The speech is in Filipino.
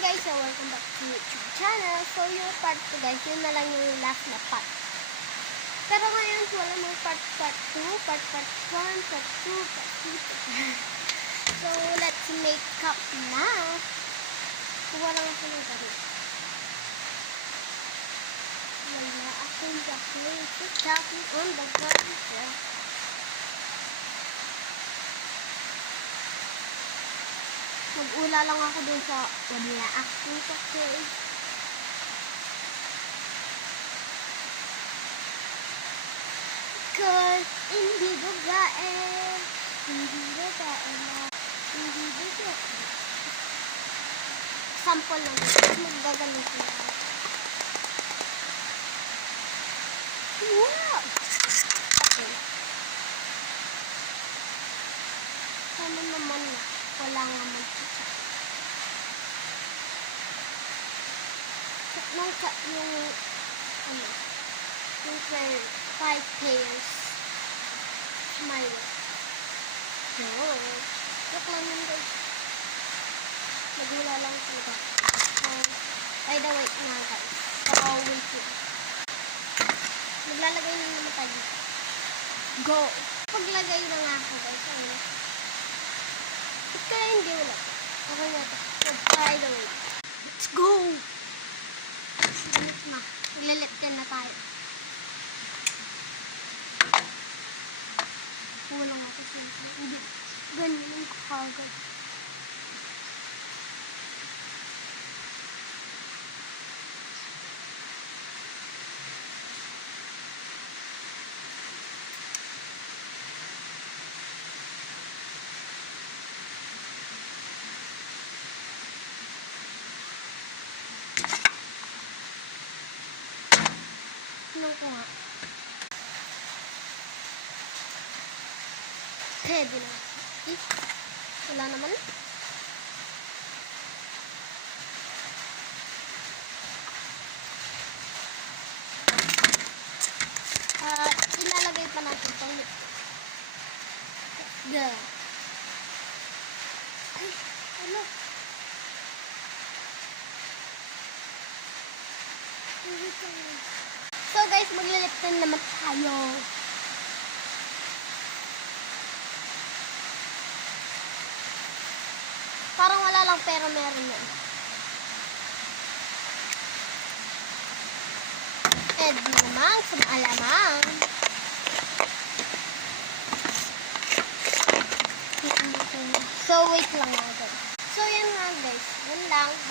guys, so welcome back to YouTube channel. So yung part 2 guys, yun na lang yung last na part. Pero ngayon wala mong part 2, part 1, part 2, part 2. So let's make up now. Kuha lang ako ng gamit. Wala akong chocolate. Chocolate on the ground. Mag-ula lang ako dun sa wala akong chocolate. Cause hindi babae na sample lang. Maggagamit ko lang. Wow! Okay. Sana naman na. Wala nga mag-check. Yung 5 pairs. Smile. No. Look lang yun guys. Nagula lang sila. By the way na guys. Wait yun. Maglalagay na naman tayo. Go! Paglagay na nga ako guys. Kaya hindi wala. Okay na ito. By the way. Let's go! Ganit na. Maglaliptin na tayo. Kulang ako sa hindi. Ganyan ang kakagad. Tingnan ko nga. Heavy na. Wala naman. Ilalagay pa natin ito. Go. Ay, ano? So guys, maglaliptin naman tayo. Parang wala lang pero meron yan. Ed naman sa alamang. So wait lang nga guys. So yan nga guys. Yun lang. Bye.